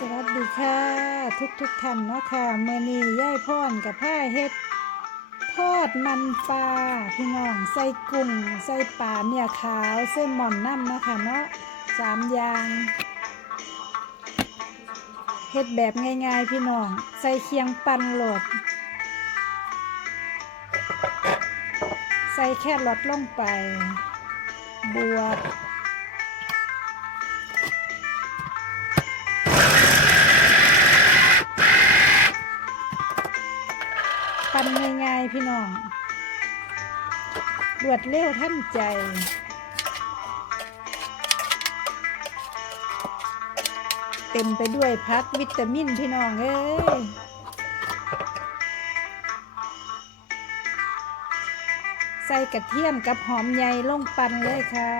สวัสดีค่ะทุกทุกท่านเนาะค่ะเมื่อนี้ย่ายพ่อนกับผ้าเฮ็ด ทอดมันปลาพี่น้องใส่กุ้งใส่ปลาเนี่ยขาวเส้นหม่อนน้ำนะคะเนาะสามอย่างเฮ็ดแบบง่ายๆพี่น้อง ใส่เคียงปั่นโหลด ใส่แค่รอทลงไป บวกายพี่น้องรวดเร็วทันใจเต็มไปด้วยพักวิตามินพี่น้องเอ้ยใส่กระเทียมกับหอมใหญ่ลงปั่นเลยค่ะ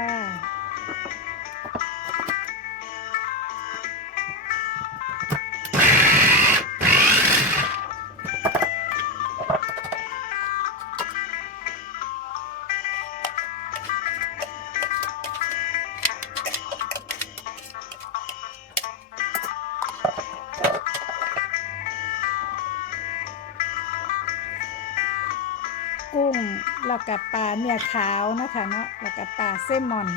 กุ้งแล้วกับปลาเนี่ยขาวนะคะเนาะแล้วกับปลาเซมอน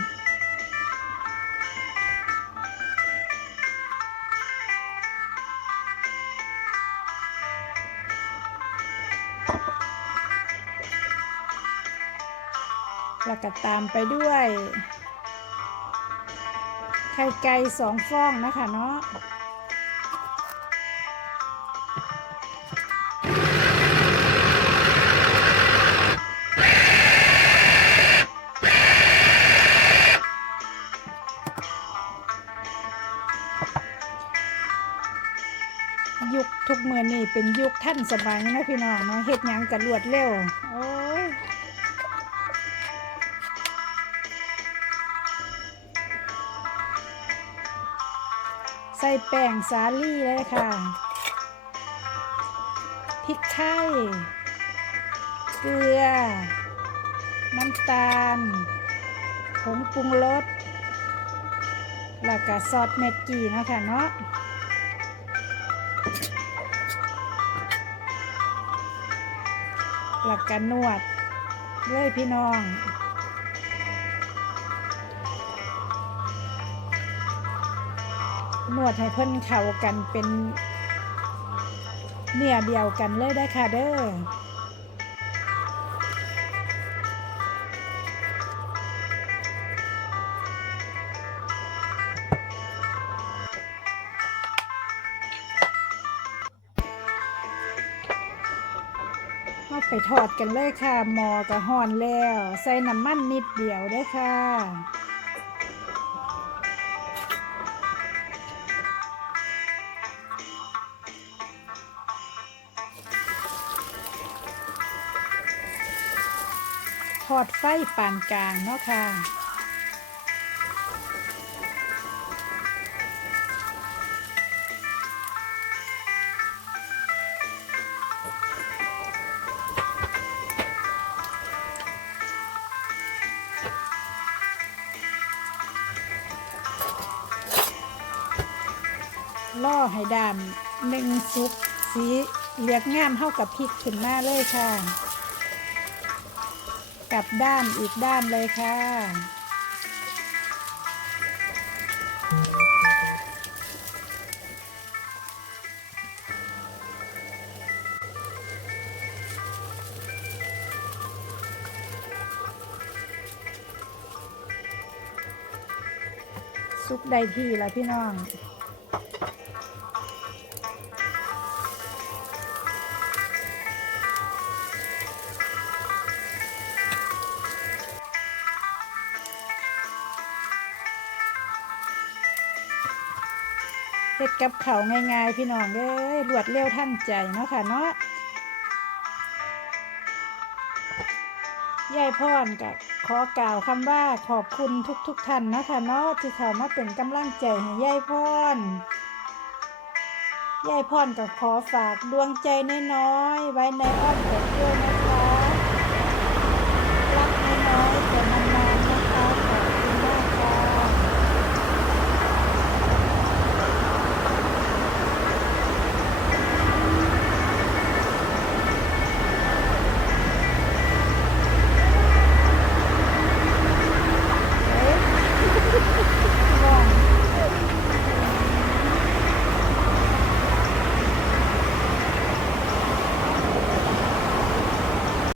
แล้วก็ตามไปด้วย ไข่ไก่สองฟองนะคะเนาะ ยุคทุกเมื่อนี่เป็นยุคท่านสมัยนะพี่น้องเนาะเฮ็ดหยังกระรวดเร็วโอ้ยใส่แป้งสาลี่เลยค่ะพริกไทยเกลือ น้ำตาลผงปรุงรสแล้วก็ซอสเม็ดกีนะคะเนาะ หลักการนวดเลยพี่น้องนวดให้เพิ่นเข่ากันเป็น เนี่ยเดียวกันเลยได้ค่ะเด้อ เอาไปทอดกันเลยค่ะหมอกระห่อนแล้ว ใส่น้ำมันนิดเดียวได้ค่ะทอดไฟปานกลางเนาะค่ะ ล่อให้ดำหนึ่งซุปสีเหลือกงามเท่ากับพริกขึ้นมาเลยค่ะ กลับด้านอีกด้านเลยค่ะ ซุปได้ที่แล้วพี่น้อง เฮ็ดกับเขาง่ายๆ พี่น้องเอ้ยรวดเร็วทันใจเนาะค่ะเนาะยายพรกับขอกล่าวคำว่าขอบคุณทุกๆทท่านนะคะเนาะที่เข้ามาเป็นกำลังใจให้ยายพรยายพรก็ขอฝากดวงใจน้อยๆไว้ในอ้อมอกด้วยนะ